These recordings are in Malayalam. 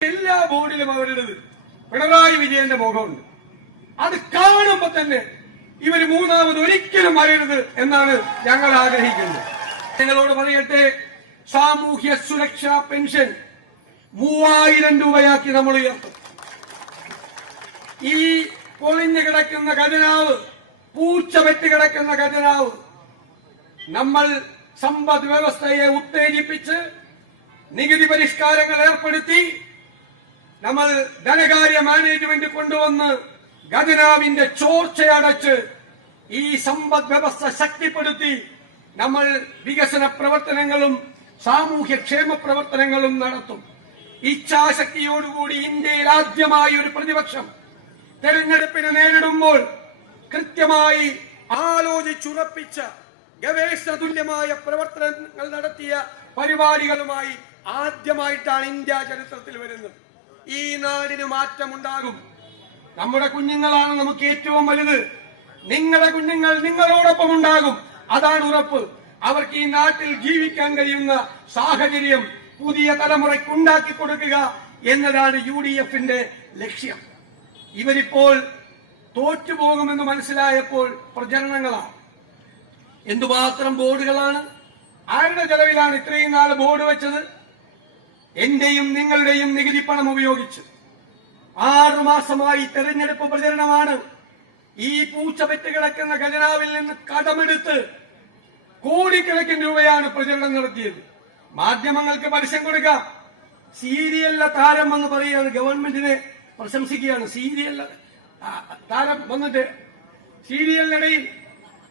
എല്ലാ ബോർഡിലും അവരുടേത് പിണറായി വിജയന്റെ മുഖമുണ്ട്. അത് കാണുമ്പോ തന്നെ ഇവര് മൂന്നാമത് ഒരിക്കലും വരരുത് എന്നാണ് ഞങ്ങൾ ആഗ്രഹിക്കുന്നത്. നിങ്ങളോട് പറയട്ടെ, സാമൂഹ്യ സുരക്ഷാ പെൻഷൻ 3000 രൂപയാക്കി നമ്മൾ ഉയർത്തും. ഈ പൊളിഞ്ഞു കിടക്കുന്ന ഖജനാവ്, പൂച്ച വെട്ടി കിടക്കുന്ന ഖജനാവ് നമ്മൾ സമ്പദ് വ്യവസ്ഥയെ ഉത്തേജിപ്പിച്ച് നികുതി പരിഷ്കാരങ്ങൾ ഏർപ്പെടുത്തി നമ്മൾ ധനകാര്യ മാനേജ്മെന്റ് കൊണ്ടുവന്ന് ഖജനാവിന്റെ ചോർച്ചയടച്ച് ഈ സമ്പദ് വ്യവസ്ഥ ശക്തിപ്പെടുത്തി നമ്മൾ വികസന പ്രവർത്തനങ്ങളും സാമൂഹ്യക്ഷേമ പ്രവർത്തനങ്ങളും നടത്തും. ഇച്ഛാശക്തിയോടുകൂടി ഇന്ത്യയിൽ ആദ്യമായി ഒരു പ്രതിപക്ഷം തെരഞ്ഞെടുപ്പിനെ നേരിടുമ്പോൾ കൃത്യമായി ആലോചിച്ചുറപ്പിച്ച ഗവേഷണതുല്യമായ പ്രവർത്തനങ്ങൾ നടത്തിയ പരിപാടികളുമായി ആദ്യമായിട്ടാണ് ഇന്ത്യ ചരിത്രത്തിൽ വരുന്നത്. ഈ നാടിന് മാറ്റമുണ്ടാകും. നമ്മുടെ കുഞ്ഞുങ്ങളാണ് നമുക്ക് ഏറ്റവും വലുത്. നിങ്ങളുടെ കുഞ്ഞുങ്ങൾ നിങ്ങളോടൊപ്പം ഉണ്ടാകും, അതാണ് ഉറപ്പ്. അവർക്ക് ഈ നാട്ടിൽ ജീവിക്കാൻ കഴിയുന്ന സാഹചര്യം പുതിയ തലമുറയ്ക്ക് ഉണ്ടാക്കി കൊടുക്കുക എന്നതാണ് UDFന്റെ ലക്ഷ്യം. ഇവരിപ്പോൾ തോറ്റുപോകുമെന്ന് മനസ്സിലായപ്പോൾ പ്രചരണങ്ങളാണ്. എന്തുമാത്രം ബോർഡുകളാണ്, ആരുടെ ചെലവിലാണ് ഇത്രയും നാൾ ബോർഡ് വെച്ചത്? എന്റെയും നിങ്ങളുടെയും നികുതി പണം ഉപയോഗിച്ച് 6 മാസമായി തെരഞ്ഞെടുപ്പ് പ്രചരണമാണ്. ഈ പൂച്ച പെറ്റ് കിടക്കുന്ന ഖജനാവിൽ നിന്ന് കടമെടുത്ത് കോടിക്കണക്കിന് രൂപയാണ് പ്രചരണം നടത്തിയത്. മാധ്യമങ്ങൾക്ക് പരസ്യം കൊടുക്കാം. സീരിയലിലെ താരം എന്ന് പറയുകയാണ്, ഗവൺമെന്റിനെ പ്രശംസിക്കുകയാണ്. സീരിയലിലെ താരം വന്നിട്ട് സീരിയലിനിടയിൽ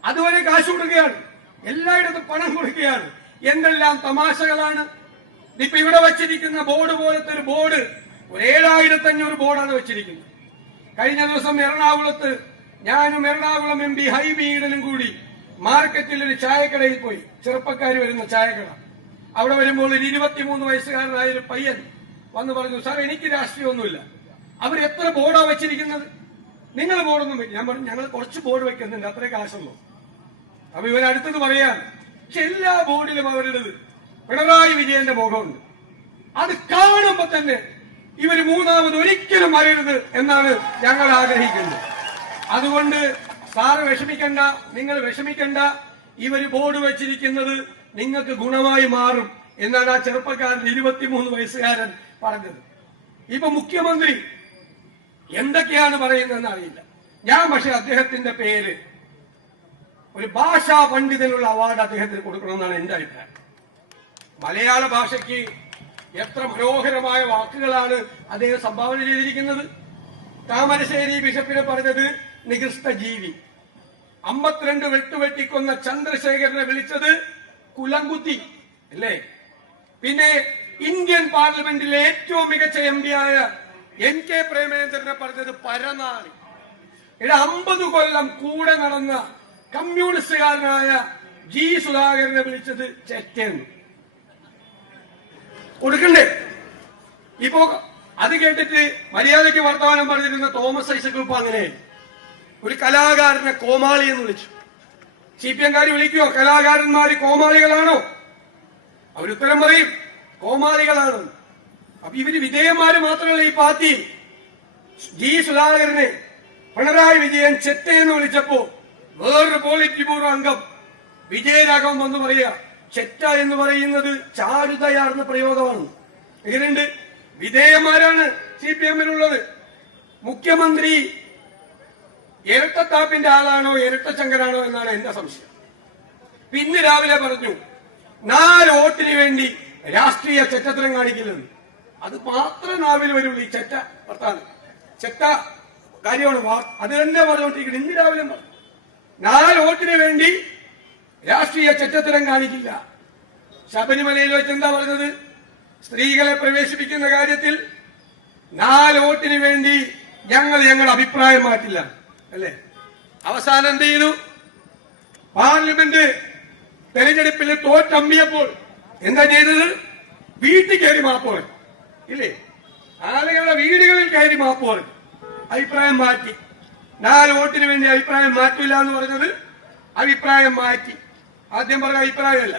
അതുവരെ കാശ് കൊടുക്കുകയാണ്, എല്ലായിടത്തും പണം കൊടുക്കുകയാണ്. എന്തെല്ലാം തമാശകളാണ്. ഇപ്പൊ ഇവിടെ വച്ചിരിക്കുന്ന ബോർഡ് പോലത്തെ ഒരു ബോർഡ്, ഒരു 7500 ബോർഡാണ് വെച്ചിരിക്കുന്നത്. കഴിഞ്ഞ ദിവസം എറണാകുളത്ത് ഞാനും എറണാകുളം MP ഹൈബി ഈഡനും കൂടി മാർക്കറ്റിൽ ഒരു ചായക്കടയിൽ പോയി. ചെറുപ്പക്കാർ വരുന്ന ചായക്കട. അവിടെ വരുമ്പോൾ ഒരു 23 വയസ്സുകാരനായ ഒരു പയ്യൻ വന്ന് പറഞ്ഞു, സാർ എനിക്ക് രാഷ്ട്രീയമൊന്നുമില്ല, അവർ എത്ര ബോർഡാ വെച്ചിരിക്കുന്നത്? നിങ്ങൾ ബോർഡൊന്നും വെക്കും. ഞാൻ പറഞ്ഞു, ഞങ്ങൾ കുറച്ച് ബോർഡ് വെക്കുന്നുണ്ട്, അത്രേ കാശുള്ളൂ. അപ്പൊ ഇവരടുത്തത് പറയാണ്, പക്ഷെ എല്ലാ ബോർഡിലും അവരുടേത് പിണറായി വിജയന്റെ മുഖമുണ്ട്. അത് കാണുമ്പോ തന്നെ ഇവര് മൂന്നാമത് ഒരിക്കലും വരരുത് എന്നാണ് ഞങ്ങൾ ആഗ്രഹിക്കുന്നത്. അതുകൊണ്ട് സാറ് വിഷമിക്കണ്ട, നിങ്ങൾ വിഷമിക്കണ്ട. ഇവര് ബോർഡ് വെച്ചിരിക്കുന്നത് നിങ്ങൾക്ക് ഗുണമായി മാറും എന്നാണ് ആ ചെറുപ്പക്കാരൻ 23 വയസ്സുകാരൻ പറഞ്ഞത്. ഇപ്പൊ മുഖ്യമന്ത്രി എന്തൊക്കെയാണ് പറയുന്നതെന്ന് അറിയില്ല. ഞാൻ പക്ഷെ അദ്ദേഹത്തിന്റെ പേര് ഒരു ഭാഷാ പണ്ഡിതനുള്ള അവാർഡ് അദ്ദേഹത്തിന് കൊടുക്കണമെന്നാണ് എന്റെ അഭിപ്രായം. മലയാള ഭാഷയ്ക്ക് എത്ര മനോഹരമായ വാക്കുകളാണ് അദ്ദേഹം സംഭാവന ചെയ്തിരിക്കുന്നത്. താമരശ്ശേരി ബിഷപ്പിനെ പറഞ്ഞത് നികൃഷ്ട ജീവി. 52 വെട്ടുവെട്ടിക്കൊന്ന ചന്ദ്രശേഖരനെ വിളിച്ചത് കുലംകുത്തി അല്ലേ? പിന്നെ ഇന്ത്യൻ പാർലമെന്റിലെ ഏറ്റവും മികച്ച MP ആയ NK പ്രേമേന്ദ്രനെ പറഞ്ഞത് പരനാളി. 50 കൊല്ലം കൂടെ നടന്ന കമ്മ്യൂണിസ്റ്റുകാരനായ G സുധാകരനെ വിളിച്ചത് ചെറ്റെന്ന്. കൊടുക്കണ്ടേ? ഇപ്പോ അത് കേട്ടിട്ട് മര്യാദയ്ക്ക് വർത്തമാനം പറഞ്ഞിരുന്ന തോമസ് ഐസക് ഇപ്പൊ അങ്ങനെ ഒരു കലാകാരനെ കോമാളി എന്ന് വിളിച്ചു. CPM-കാര് വിളിക്കുവോ കലാകാരന്മാര് കോമാളികളാണോ? അവരുത്തരം പറയും കോമാളികളാണ്. അപ്പൊ ഇവര് വിധേയന്മാര് മാത്രമല്ല ഈ പാർട്ടി. G സുധാകരനെ പിണറായി വിജയൻ ചെറ്റ എന്ന് വിളിച്ചപ്പോ വേറൊരു പോളിറ്റ് ബ്യൂറോ അംഗം വിജയരാഘവൻ വന്ന് പറയുക, ചെറ്റ എന്ന് പറയുന്നത് ചാരുതയാർന്ന പ്രയോഗമാണ്. എങ്ങനെയുണ്ട്? വിധേയന്മാരാണ് CPM-ലുള്ളത്. മുഖ്യമന്ത്രി ഇരട്ടത്താപ്പിന്റെ ആളാണോ ഇരട്ടച്ചങ്കരാണോ എന്നാണ് എന്റെ സംശയം. പിന്നെ രാവിലെ പറഞ്ഞു 4 വോട്ടിന് വേണ്ടി രാഷ്ട്രീയ ചെറ്റത്തരം കാണിക്കില്ലെന്ന്. അത് മാത്രമേ നാവിൽ വരുള്ളൂ. ഈ ചെറ്റ വർത്താനം, ചെറ്റ കാര്യമാണ്. അത് തന്നെ പറഞ്ഞുകൊണ്ടിരിക്കുന്നത്. ഇന്ന് രാവിലെ പറഞ്ഞു 4 വോട്ടിന് വേണ്ടി രാഷ്ട്രീയ ചെറ്റത്തരം കാണിക്കില്ല. ശബരിമലയിൽ വെച്ച് എന്താ പറഞ്ഞത്? സ്ത്രീകളെ പ്രവേശിപ്പിക്കുന്ന കാര്യത്തിൽ 4 വോട്ടിന് വേണ്ടി ഞങ്ങളുടെ അഭിപ്രായം മാറ്റില്ല അല്ലേ? അവസാനം എന്ത് ചെയ്തു? പാർലമെന്റ് തെരഞ്ഞെടുപ്പിൽ തോറ്റമ്മിയപ്പോൾ എന്താ ചെയ്തത്? വീട്ടിൽ കയറി മാപ്പ് പറഞ്ഞു ഇല്ലേ? ആളുകളുടെ വീടുകളിൽ കയറി മാപ്പ് പറഞ്ഞു. അഭിപ്രായം മാറ്റി. 4 വോട്ടിന് വേണ്ടി അഭിപ്രായം മാറ്റില്ല എന്ന് പറഞ്ഞത് അഭിപ്രായം മാറ്റി. ആദ്യം പറഞ്ഞ അഭിപ്രായമല്ല.